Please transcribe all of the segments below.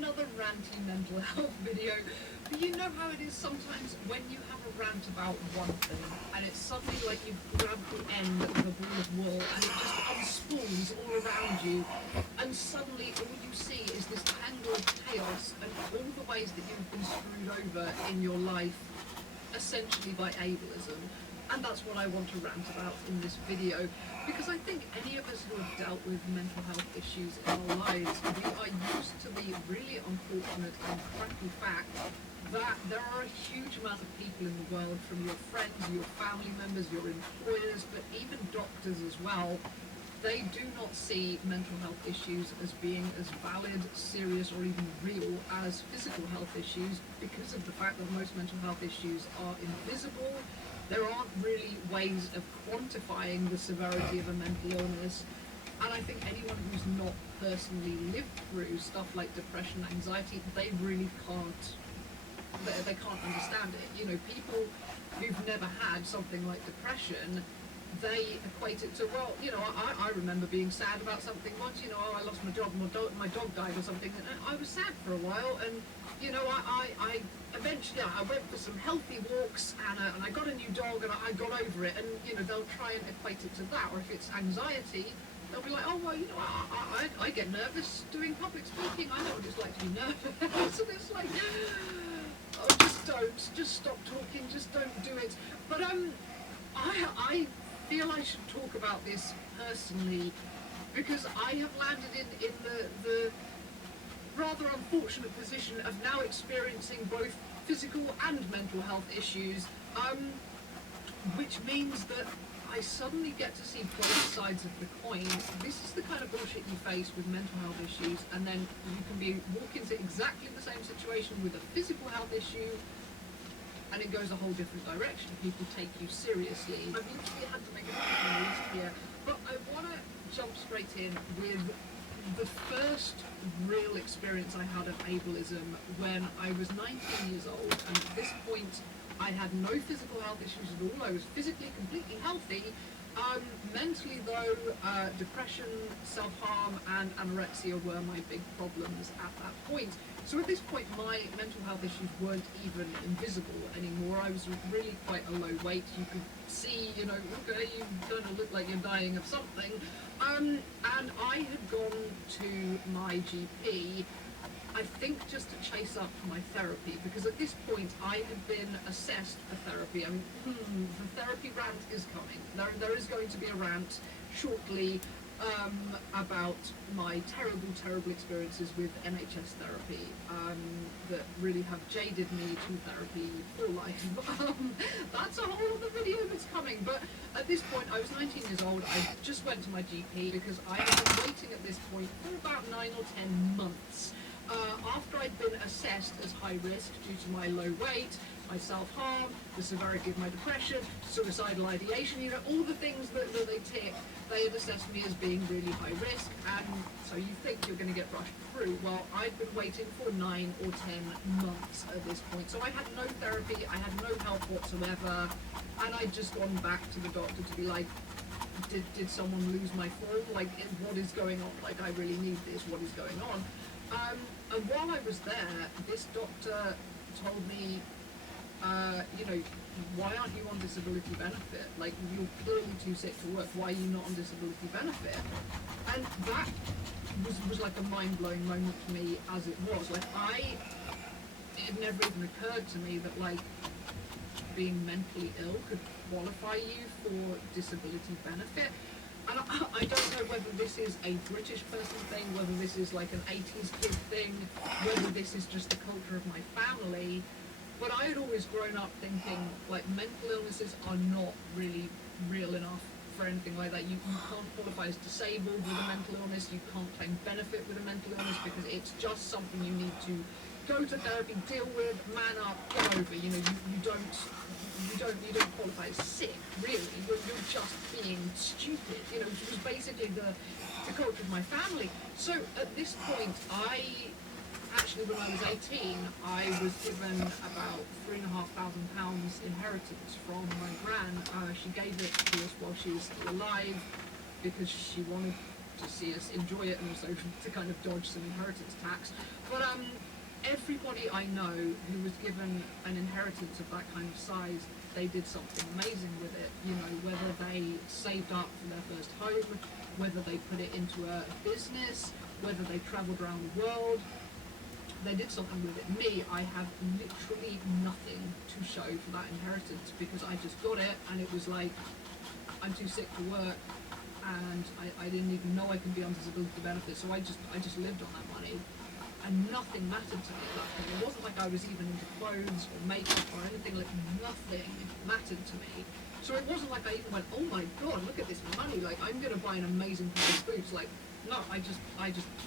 another ranty mental health video. But you know how it is sometimes when you have a rant about one thing and it's suddenly like you've grabbed the end of a ball of wool and it just unspools all around you, and suddenly all you see is this tangle of chaos and all the ways that you've been screwed over in your life, essentially by ableism. And that's what I want to rant about in this video, because I think any of us who have dealt with mental health issues in our lives, we are used to the really unfortunate and crappy fact that there are a huge amount of people in the world, from your friends, your family members, your employers, but even doctors as well, they do not see mental health issues as being as valid, serious, or even real as physical health issues, because of the fact that most mental health issues are invisible. There aren't really ways of quantifying the severity of a mental illness, and I think anyone who's not personally lived through stuff like depression, anxiety, they really can't, they can't understand it. You know, people who've never had something like depression, they equate it to, well, you know, I remember being sad about something once, you know, I lost my job, my dog died or something, and I was sad for a while, and, you know, I eventually, I went for some healthy walks, and I got a new dog, and I got over it, and, you know, they'll try and equate it to that. Or if it's anxiety, they'll be like, oh, well, you know, I get nervous doing public speaking, I know what it's like to be nervous, and it's like, oh, just stop talking, just don't do it. But, I feel I should talk about this personally, because I have landed in the rather unfortunate position of now experiencing both physical and mental health issues, which means that I suddenly get to see both sides of the coin. This is the kind of bullshit you face with mental health issues, and then you can walk into exactly the same situation with a physical health issue, and it goes a whole different direction. People take you seriously. I've literally had to make a different list here, but I want to jump straight in with the first real experience I had of ableism when I was 19 years old, and at this point I had no physical health issues at all. I was physically completely healthy. Mentally though, depression, self-harm and anorexia were my big problems at that point. So at this point my mental health issues weren't even invisible anymore. I was really quite a low weight. You could see, you know, okay, you kind of look like you're dying of something. And I had gone to my GP, I think just to chase up my therapy, because at this point I had been assessed for therapy. I mean, the therapy rant is coming. There is going to be a rant shortly about my terrible experiences with NHS therapy that really have jaded me to therapy for life. That's a whole other video that's coming. But at this point, I was 19 years old. I just went to my GP because I had been waiting at this point for about 9 or 10 months. After I'd been assessed as high risk due to my low weight, my self-harm, the severity of my depression, suicidal ideation, you know, all the things that they tick, they had assessed me as being really high risk, and so you think you're going to get rushed through. Well, I'd been waiting for 9 or 10 months at this point, so I had no therapy, I had no help whatsoever, and I'd just gone back to the doctor to be like, did someone lose my form? Like, what is going on? Like, I really need this, what is going on? And while I was there, this doctor told me, you know, why aren't you on disability benefit? Like, you're clearly too sick to work. Why are you not on disability benefit? And that was like a mind-blowing moment for me as it was. Like, it never even occurred to me that, like, being mentally ill could qualify you for disability benefit. And I don't know whether this is a British person thing, whether this is like an 80s kid thing, whether this is just the culture of my family, but I had always grown up thinking, like, mental illnesses are not really real enough for anything like that. You can't qualify as disabled with a mental illness, you can't claim benefit with a mental illness, because it's just something you need to go to therapy, deal with, man up, get over. You know, you don't qualify as sick, really. You're just being stupid, you know, which was basically the culture of my family. So at this point, actually, when I was 18, I was given about £3,500 inheritance from my gran. She gave it to us while she was still alive because she wanted to see us enjoy it and also to kind of dodge some inheritance tax. But everybody I know who was given an inheritance of that kind of size, they did something amazing with it. You know, whether they saved up for their first home, whether they put it into a business, whether they traveled around the world, they did something with it. Me, I have literally nothing to show for that inheritance because I just got it and it was like, I'm too sick to work and I didn't even know I could be on disability benefits, so I just lived on that money and nothing mattered to me at that point. It wasn't like I was even into clothes or makeup or anything, like nothing mattered to me. So it wasn't like I even went, oh my god, look at this money, like I'm gonna buy an amazing pair of boots. Like, no, I just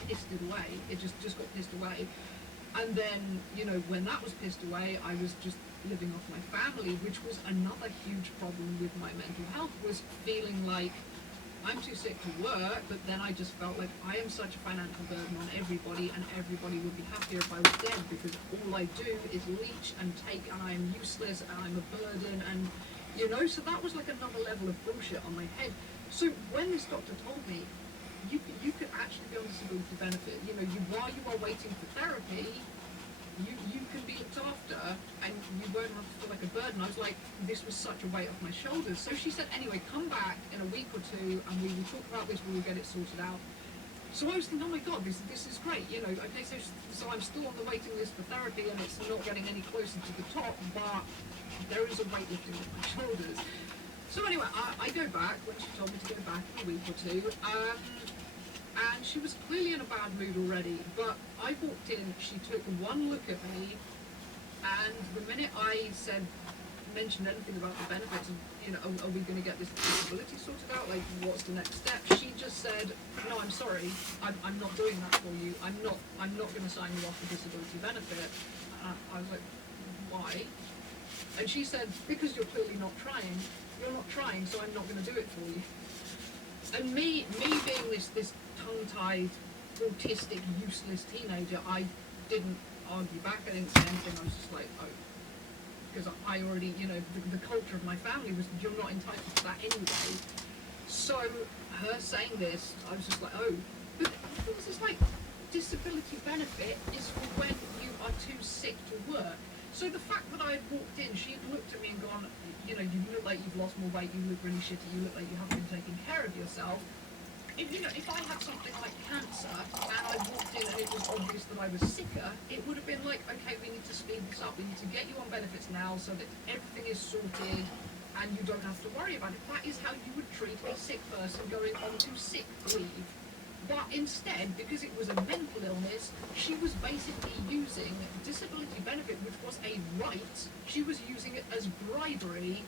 pissed it away. It just got pissed away. And then, you know, when that was pissed away, I was just living off my family, which was another huge problem with my mental health, was feeling like I'm too sick to work, but then I just felt like I am such a financial burden on everybody, and everybody would be happier if I was dead, because all I do is leech and take, and I'm useless, and I'm a burden, and, you know, so that was like another level of bullshit on my head. So when this doctor told me, you could actually be on disability benefit, you know, while you are waiting for therapy, you can be looked after and you won't have to feel like a burden. I was like, this was such a weight off my shoulders. So she said, anyway, come back in a week or two and we will talk about this, we will get it sorted out. So I was thinking, oh my god, this is great, you know, okay, so I'm still on the waiting list for therapy and it's not getting any closer to the top, but there is a weight lifting off my shoulders. So anyway, I go back when she told me to go back in a week or two, and she was clearly in a bad mood already, but I walked in, she took one look at me, and the minute I mentioned anything about the benefits of, you know, are we going to get this disability sorted out, like what's the next step, she just said, no, I'm sorry, I'm not doing that for you, I'm not going to sign you off for disability benefit. I was like, why? And she said, because you're clearly not trying, so I'm not going to do it for you. And me being this tongue-tied, autistic, useless teenager, I didn't argue back, I didn't say anything, I was just like, oh. Because I already, you know, the culture of my family was, you're not entitled to that anyway. So, her saying this, I was just like, oh. But it was just like, disability benefit is for when you are too sick to work. So the fact that I had walked in, she had looked at me and gone, you know, you look like you've lost more weight, you look really shitty, you look like you haven't been taking care of yourself. If, you know, if I had something like cancer and I walked in and it was obvious that I was sicker, it would have been like, okay, we need to speed this up, we need to get you on benefits now so that everything is sorted and you don't have to worry about it. That is how you would treat a sick person going on to sick leave. But instead, because it was a mental illness, she was basically using disability benefit, which was a right, she was using it as bribery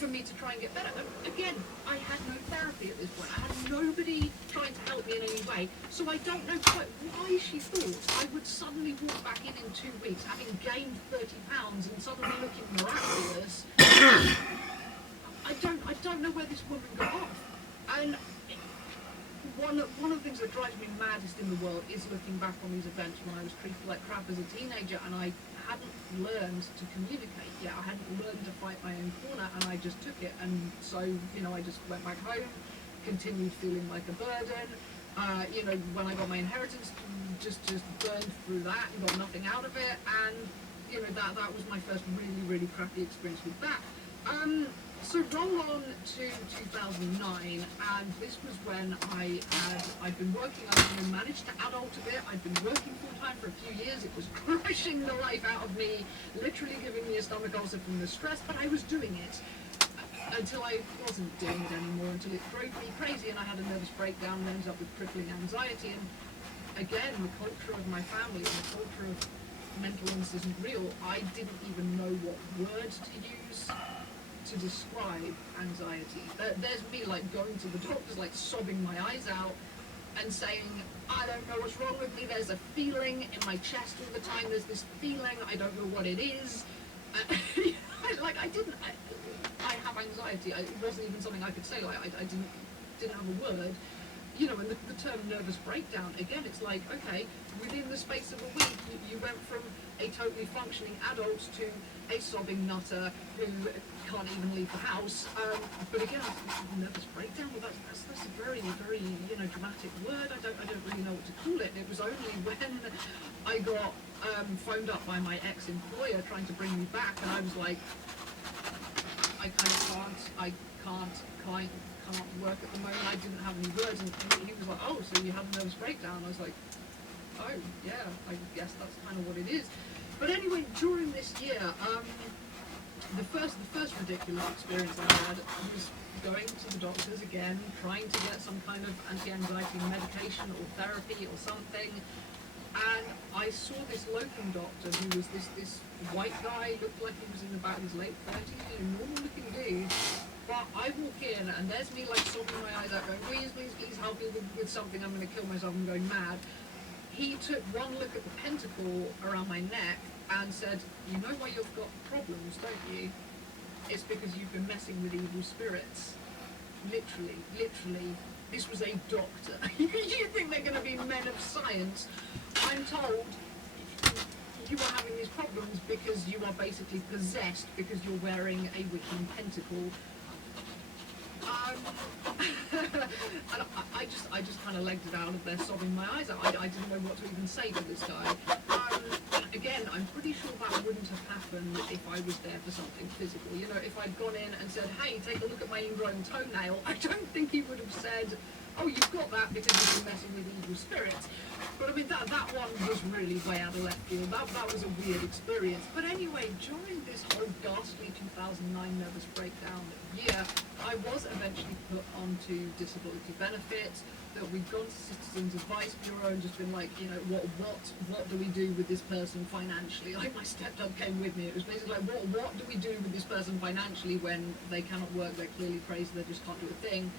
for me to try and get better. Again, I had no therapy at this point. I had nobody trying to help me in any way. So I don't know quite why she thought I would suddenly walk back in 2 weeks, having gained 30 pounds and suddenly looking miraculous. I don't know where this woman got off. And one of the things that drives me maddest in the world is looking back on these events when I was treated like crap as a teenager and I hadn't learned to communicate yet. I hadn't learned to fight my own corner and I just took it. And so, you know, I just went back home, continued feeling like a burden. You know, when I got my inheritance, just burned through that and got nothing out of it. And, you know, that was my first really, really crappy experience with that. So roll on to 2009, and this was when I'd been working, I managed to adult a bit, I'd been working full-time for a few years, it was crushing the life out of me, literally giving me a stomach ulcer from the stress, but I was doing it. Until I wasn't doing it anymore, until it drove me crazy and I had a nervous breakdown and ended up with crippling anxiety. And again, the culture of my family and the culture of mental illness isn't real. I didn't even know what words to use to describe anxiety. There's me like going to the doctors, like sobbing my eyes out and saying, I don't know what's wrong with me, there's a feeling in my chest all the time, there's this feeling, I don't know what it is. I have anxiety, it wasn't even something I could say, like I didn't have a word. you know, and the term nervous breakdown, again, it's like, okay, within the space of a week, you went from a totally functioning adult to a sobbing nutter who can't even leave the house. But again, nervous breakdown, well, that's a very, very, you know, dramatic word. I don't really know what to call it. And it was only when I got phoned up by my ex-employer trying to bring me back, and I was like, I can't work at the moment. I didn't have any words, and he was like, oh, so you had a nervous breakdown? I was like, oh yeah, I guess that's kind of what it is. But anyway, during this year, the first ridiculous experience I had was going to the doctors again, trying to get some kind of anti-anxiety medication or therapy or something. And I saw this locum doctor who was this white guy, looked like he was in about his late 30s, a normal looking dude. But I walk in and there's me like sobbing my eyes out going, please help me with something, I'm going to kill myself, I'm going mad. He took one look at the pentacle around my neck and said, you know why you've got problems, don't you? It's because you've been messing with evil spirits. Literally. This was a doctor. You think they're going to be men of science? I'm told you are having these problems because you are basically possessed because you're wearing a wicking pentacle. And I just kind of legged it out of there, sobbing my eyes out. I didn't know what to even say to this guy. Again, I'm pretty sure that wouldn't have happened if I was there for something physical. You know, if I'd gone in and said, hey, take a look at my ingrown toenail, I don't think he would have said, oh, you've got that because you've been messing with evil spirits. But I mean, that one was really way out of left field. That was a weird experience. But anyway, during this whole ghastly 2009 nervous breakdown year, I was eventually put onto disability benefits. That we'd gone to Citizens Advice Bureau and just been like, you know, what do we do with this person financially? Like, my stepdad came with me. It was basically like, what do we do with this person financially when they cannot work, they're clearly crazy, they just can't do a thing.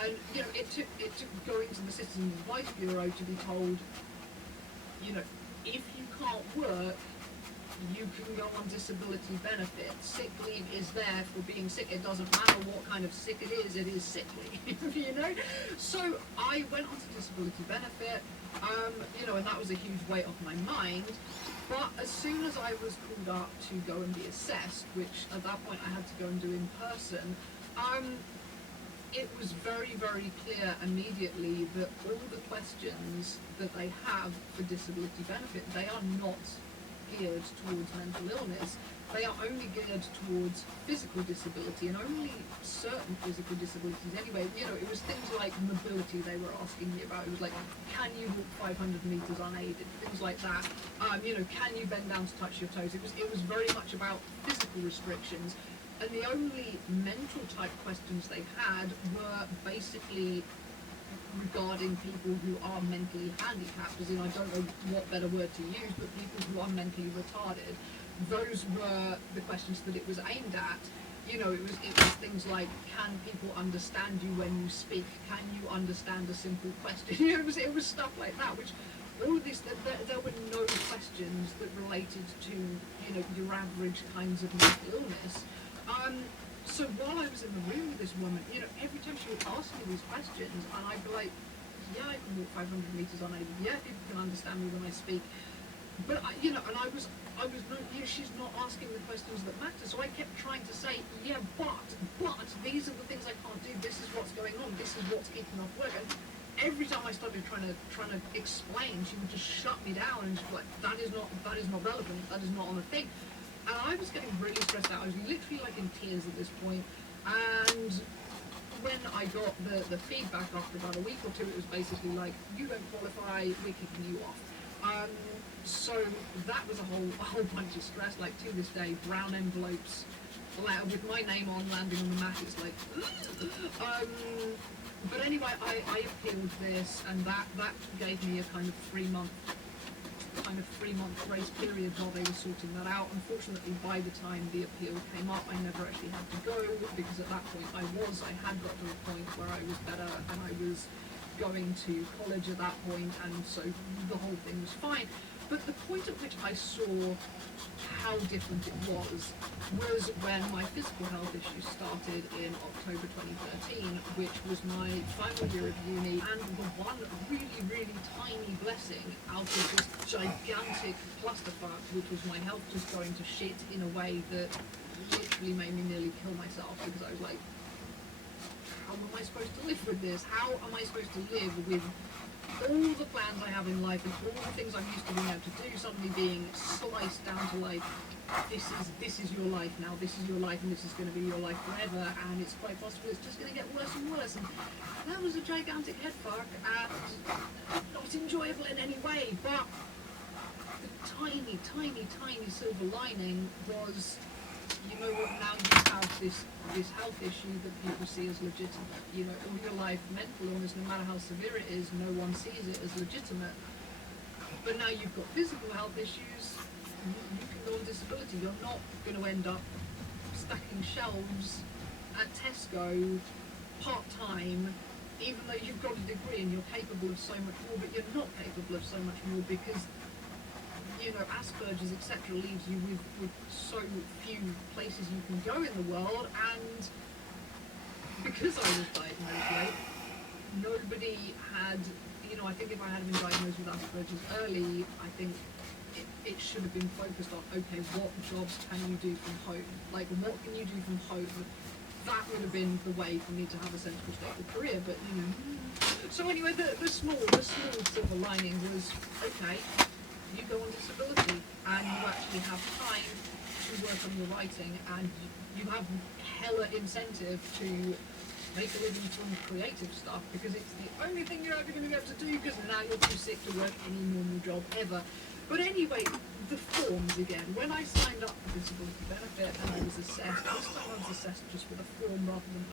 And, you know, it took going to the Citizens Advice Bureau to be told, you know, if you can't work, you can go on disability benefits. Sick leave is there for being sick. It doesn't matter what kind of sick it is sick leave, you know? So I went on to disability benefit, you know, and that was a huge weight off my mind. But as soon as I was called up to go and be assessed, which at that point I had to go and do in person, it was very, very clear immediately that all the questions that they have for disability benefit, they are not geared towards mental illness. They are only geared towards physical disability, and only certain physical disabilities anyway. You know, it was things like mobility they were asking me about. It was like, can you walk 500 meters unaided? Things like that. You know, can you bend down to touch your toes? It was very much about physical restrictions. And the only mental type questions they had were basically regarding people who are mentally handicapped, as in, I don't know what better word to use, but people who are mentally retarded. Those were the questions that it was aimed at. You know, it was things like, can people understand you when you speak? Can you understand a simple question? You know, it was stuff like that, which all of this, there were no questions that related to, you know, your average kinds of mental illness. So while I was in the room with this woman, you know, every time she would ask me these questions, and I'd be like, yeah, I can walk 500 meters unaided. Yeah, people can understand me when I speak. But you know, and I was, you know, she's not asking the questions that matter. So I kept trying to say, yeah, but these are the things I can't do. This is what's going on. This is what's keeping off work. And every time I started trying to explain, she would just shut me down and just be like, that is not relevant. That is not on the thing. And I was getting really stressed out. I was literally like in tears at this point. And when I got the feedback after about a week or two, it was basically like, you don't qualify, we're kicking you off. So that was a whole bunch of stress. Like, to this day, brown envelopes with my name on landing on the mat. It's like, but anyway, I appealed this, and that gave me a kind of three month grace period while they were sorting that out. Unfortunately, by the time the appeal came up, I never actually had to go, because at that point I had got to a point where I was better and I was going to college at that point, and so the whole thing was fine. But the point at which I saw how different it was when my physical health issues started in October 2013, which was my final year of uni, and the one really, really tiny blessing out of this gigantic clusterfuck, which was my health just going to shit in a way that literally made me nearly kill myself, because I was like, how am I supposed to live with this? How am I supposed to live with all the plans I have in life and all the things I'm used to being able to do suddenly being sliced down to like, this is your life now, this is your life, and this is going to be your life forever, and it's quite possible it's just going to get worse and worse. And that was a gigantic headfuck, and not enjoyable in any way, but the tiny, tiny, tiny silver lining was, you know what, now you have this health issue that people see as legitimate. You know, all your life, mental illness, no matter how severe it is, no one sees it as legitimate. But now you've got physical health issues, you can go on disability. You're not going to end up stacking shelves at Tesco part-time, even though you've got a degree and you're capable of so much more, but you're not capable of so much more because, you know, Asperger's, etc., leaves you with so few places you can go in the world. And because I was diagnosed late, nobody had, you know, I think if I had been diagnosed with Asperger's early, I think it should have been focused on, okay, what jobs can you do from home? Like, what can you do from home? That would have been the way for me to have a sensible, stable career, but, you know. So anyway, the small silver lining was, okay, you go on disability and you actually have time to work on your writing, and you have hella incentive to make a living from creative stuff, because it's the only thing you're ever going to be able to do, because now you're too sick to work any normal job ever. But anyway, the forms again. When I signed up for disability benefit and I was assessed, this time I was assessed just with a form rather than